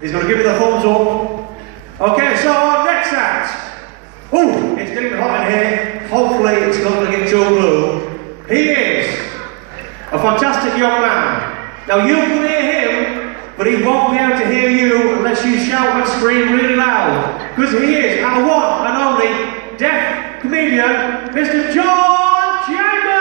He's going to give me the thumbs up. Okay, so our next act. Oh, it's getting hot in here. Hopefully it's not going to get too blue. He is a fantastic young man. Now you can hear him, but he won't be able to hear you unless you shout and scream really loud. Because he is our one and only deaf comedian, Mr. John Chambers!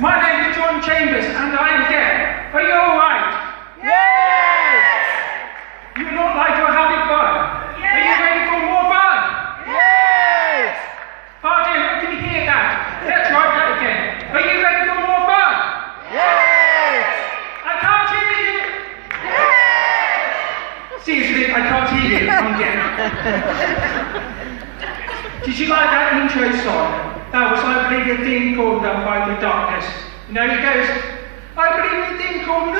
My name is John Chambers and I'm deaf. Are you alright? Yes! You look like you're having fun. Yes! Are you ready for more fun? Yes! Pardon, can you hear that? Let's try that again. Are you ready for more fun? Yes! I can't hear you! Yes! Seriously, I can't hear you. I'm deaf. Did you like that intro song? That was, I believe, a thing called By the Darkness. You know, he goes, I believe a thing called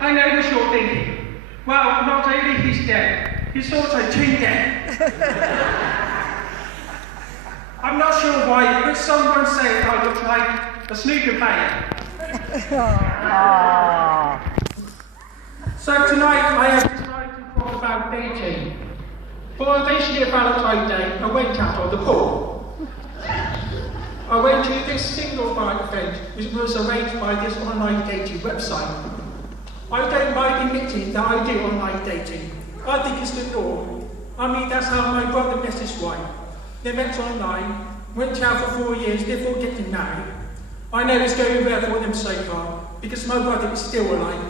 I know what you're thinking. Well, not only he's dead, he's also too dead. I'm not sure why, but someone said I look like a snooker player. So tonight I have decided to talk about dating. For eventually a Valentine's Day, I went out on the pool. I went to this single night event, which was arranged by this online dating website. I don't mind admitting that I do online dating. I think it's the norm. I mean, that's how my brother met his wife. They met online, went out for 4 years before getting married. I know it's going well for them so far, because my brother is still alive.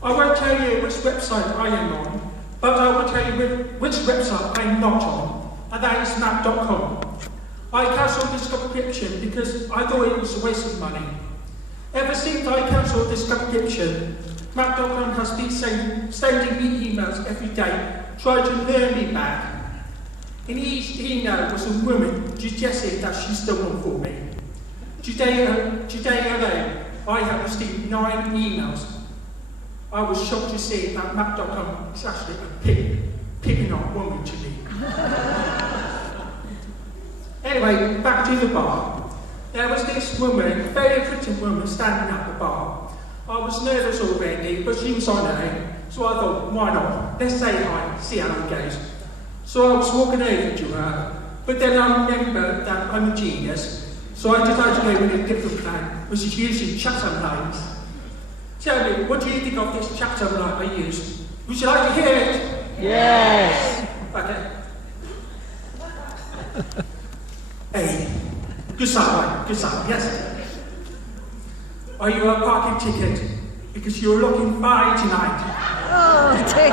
I won't tell you which website I am on, but I will tell you which website I'm not on, and that is map.com. I cancelled this subscription because I thought it was a waste of money. Ever since I cancelled this subscription, map.com has been sending me emails every day, trying to lure me back. In each email was a woman suggesting that she's the one for me. Today alone, I have received 9 emails. I was shocked to see that map.com is actually a picking on woman to me. Anyway, back to the bar. There was this woman, a very pretty woman, standing at the bar. I was nervous already, but she was on her own, so I thought, why not? Let's say hi, see how it goes. So I was walking over to her, but then I remembered that I'm a genius, so I decided to go with a different plan, which is using chat-on lines. Tell me, what do you think of this chat-on line I use? Would you like to hear it? Yes! Okay. Hey, good sign, yes. Are you a parking ticket? Because you're looking fine tonight. Oh, dear.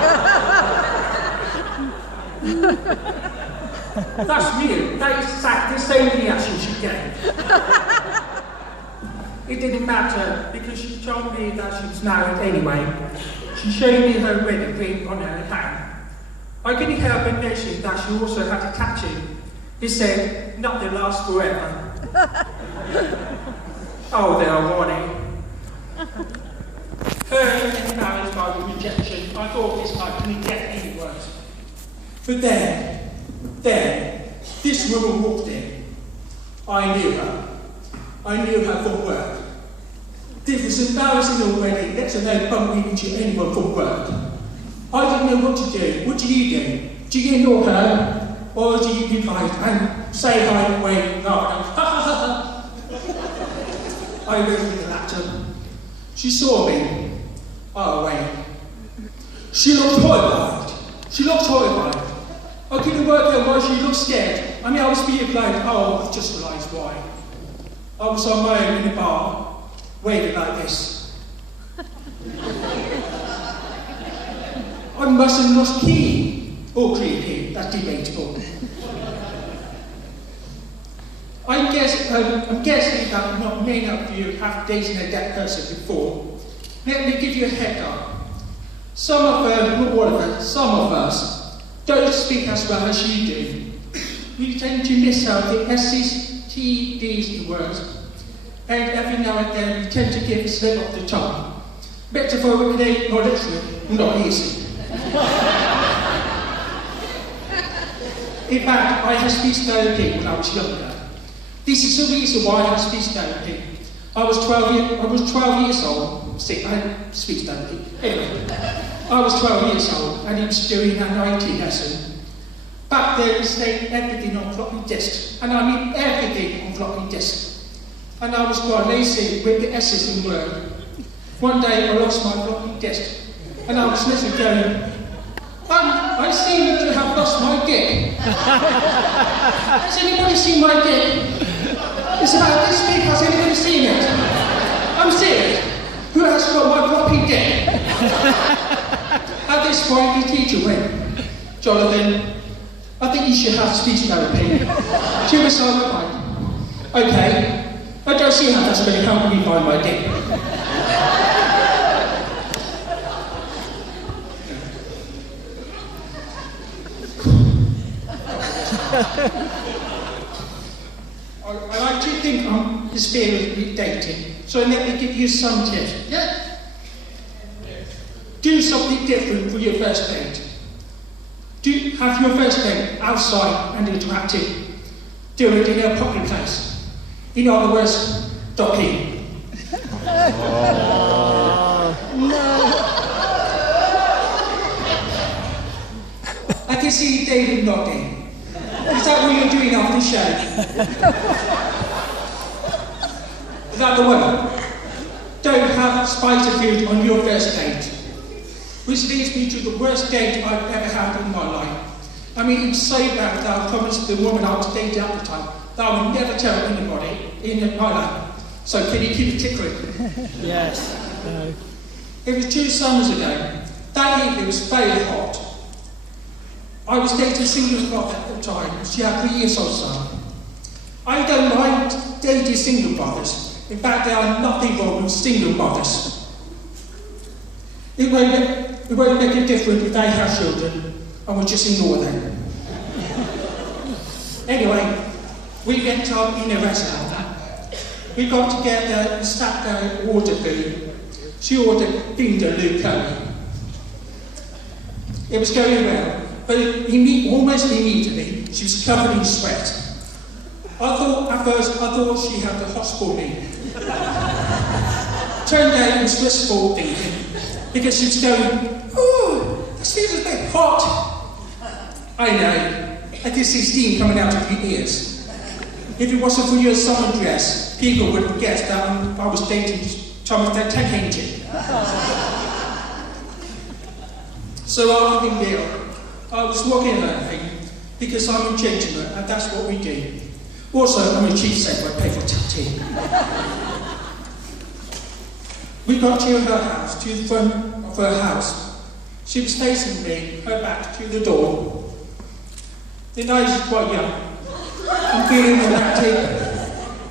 That's weird. That is exactly the same reaction she gave. It didn't matter because she told me that she was married anyway. She showed me her wedding ring on her hand. I couldn't help but notice that she also had a tattoo. It said, "Nothing lasts forever." Oh, they are warning. Her embarrassed by the rejection, I thought this night couldn't get any worse. But then, this woman walked in. I knew her. I knew her from work. This was embarrassing already, let alone bumping into anyone from work. I didn't know what to do. What do you do? Do you ignore her? Or do you be polite and say hi and wave and laugh? I went with the laptop. She saw me. Oh, wait. She looked horrified. I couldn't work out why she looked scared. I mean, I was being like, oh, I've just realised why. I was on my own in the bar, waving like this. I must have lost key. Or creepy, that's debatable. I'm guessing that not many of you have dated a dead person before. Let me give you a heads up. Some of them, not all of us, some of us don't speak as well as you do. We tend to miss out the S's, T, D's in words, and every now and then we tend to give a slip of the tongue. Metaphorically or literally, not easy. In fact, I had speech therapy when I was younger. This is the reason why I had speech therapy. I was 12 years old. See, I had speech therapy. Anyway, I was 12 years old and he was doing an IT lesson. Back there, we stayed everything on floppy disks. And I mean everything on floppy disks. And I was quite lazy with the S's in Word. One day, I lost my floppy disk. And I was literally going, I seem to have lost my dick. Has anybody seen my dick? It's about this big. Has anybody seen it? I'm serious. Who has got my floppy dick? At this point, the teacher went, Jonathan, I think you should have speech therapy. She was so like, okay, I don't see how that's going to help me find my dick. I like to think I'm experienced with dating, so let me give you some tips. Yeah? Do something different for your first date. Have your first date outside and interactive. Do it in a public place. In other words, docking. I can see David nodding. Is that what you're doing after the show? Is that the one? Don't have spicy food on your first date. Which leads me to the worst date I've ever had in my life. I mean, it was so bad that I promised the woman I was dating at the time that I would never tell anybody in my life. So can you keep it secret? Yes. No. It was 2 summers ago. That evening it was very hot. I was dating a single mother at the time. She had a 3-year-old son. I don't mind dating single mothers. In fact, there are nothing wrong with single mothers. It won't make a difference if they have children, and we'll just ignore them. Anyway, we went up in a restaurant. We got together and sat down and ordered food. She ordered Vindaloo curry. It was going well, but almost immediately, she was covered in sweat. At first, I thought she had the hospital leave. Turned out it was wistful thinking, because she was going, oh, this feels a bit hot. I know, I can see steam coming out of your ears. If it wasn't for your summer dress, people would guess that I was dating Thomas the Tank Engine. So after the meal, I was walking laughing because I'm a gentleman and that's what we do. Also, I'm a cheapsake, I pay for tattoo. We got to her house, to the front of her house. She was facing me, her back to the door. The night is quite young. I'm feeling romantic.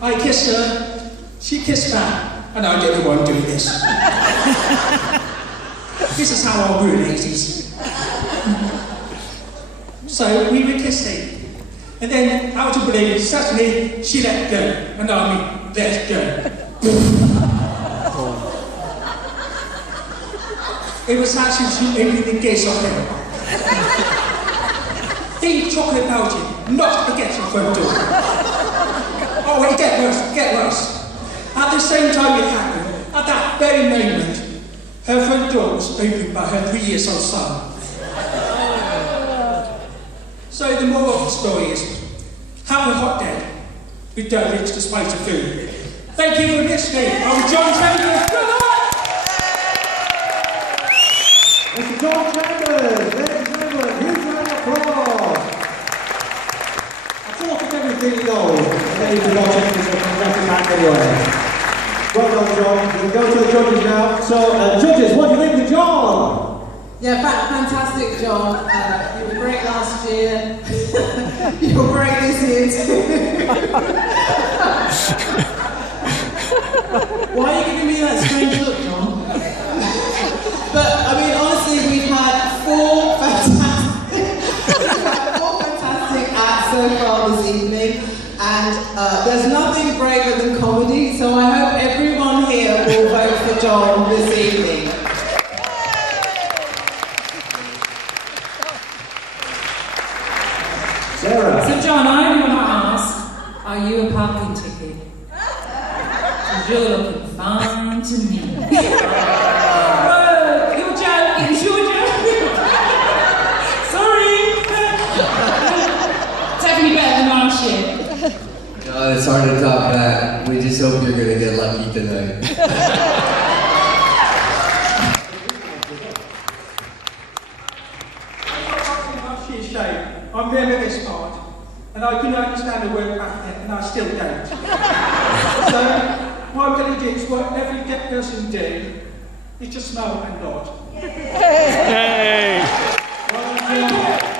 I kissed her, she kissed back, and I didn't want to do this. This is how I were, ladies. So we were kissing. And then, out of blue, suddenly she let go. And I mean, let go. It was actually she opened the gates of him. Think chocolate pouting, not against the front door. Oh, it get worse. At the same time it happened, at that very moment, her front door was opened by her 3-year-old son. So the moral of the story is, have a hot day, but don't reach the spice of food. Thank you for listening. I'm John Chambers. Good night! Mr. John Chambers, ladies and gentlemen, huge round of applause. I thought of everything gold, and then you can watch it because I'm back anyway. Well done, John. We'll go to the judges now. So, judges, what do you think of John? Yeah, fantastic, John. You were great last year. You were great this year too. Why are you giving me that strange look, John? But I mean, honestly, we've had 4 fantastic. And there's nothing braver than comedy, so I hope everyone here will vote for John this evening. Sarah. So John, I only want to ask, are you a parking ticket? Because you're looking fine to me. You're joking, you're joking. Sorry. Definitely better than last year. It's hard to top that. We just hope you're gonna get lucky tonight. I remember this part, and I couldn't understand the word back then, and I still don't. So, what I'm going to do is what every deaf person do, is just smile and nod. Hey! Well,